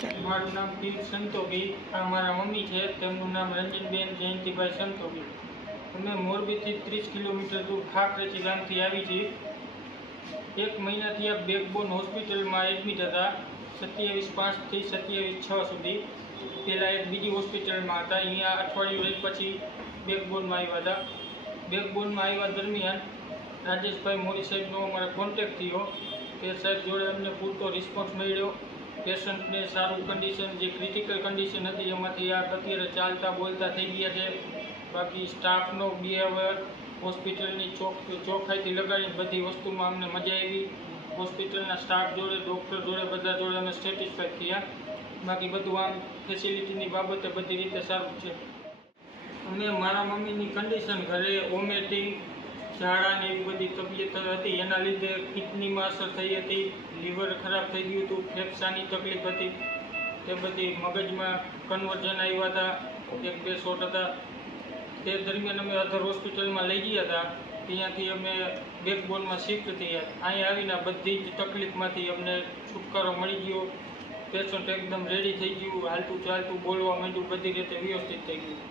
મારું નામ તીર્થ સંતોગી, આ મારા મમ્મી છે, તેમનું નામ રંજનબેન જયંતિભાઈ સંતોગી. અમે મોરબીથી 30 કિલોમીટર દૂર ખાખરેચી ગામથી આવી છીએ. 1 મહિનાથી આ બેકબોન હોસ્પિટલમાં એડમિટ હતા, 27/5 થી 27/6 સુધી. પહેલાં એક બીજી હોસ્પિટલમાં હતા, અહીંયા અઠવાડિયું રહી પછી બેકબોનમાં આવ્યા હતા. બેકબોનમાં આવ્યા દરમિયાન રાજેશભાઈ મોરી સાહેબનો અમારો કોન્ટેક્ટ થયો. તે સાહેબ જોડે અમને પૂરતો રિસ્પોન્સ મળ્યો. પેશન્ટને સારું કન્ડિશન, જે ક્રિટિકલ કન્ડિશન હતી એમાંથી આ અત્યારે ચાલતા બોલતા થઈ ગયા છે. બાકી સ્ટાફનો બિહેવિયર, હોસ્પિટલની ચોખ્ખાઈથી લગાડીને બધી વસ્તુમાં અમને મજા આવી. હોસ્પિટલના સ્ટાફ જોડે, ડૉક્ટર જોડે, બધા જોડે અમે સેટિસ્ફાઈડ થયા. બાકી બધું આમ ફેસિલિટીની બાબતે બધી રીતે સારું છે. અમે મારા મમ્મીની કન્ડિશન ઘરે વોમિટિંગ, ઝાડા ને એવી બધી તબિયત હતી, એના લીધે કિડનીમાં અસર થઈ હતી, લીવર ખરાબ થઈ ગયું હતું, ફેફસાની તકલીફ હતી, તે બધી મગજમાં કન્વર્ઝન આવ્યા હતા, 1-2 શોટ હતા. તે દરમિયાન અમે અધર હોસ્પિટલમાં લઈ ગયા હતા, ત્યાંથી અમે બેકબોનમાં શિફ્ટ થયા. અહીંયા આવીને બધી જ તકલીફમાંથી અમને છુટકારો મળી ગયો. પેશન્ટ એકદમ રેડી થઈ ગયું, હાલતું ચાલતું બોલવા માંડ્યું, બધી રીતે વ્યવસ્થિત થઈ ગયું.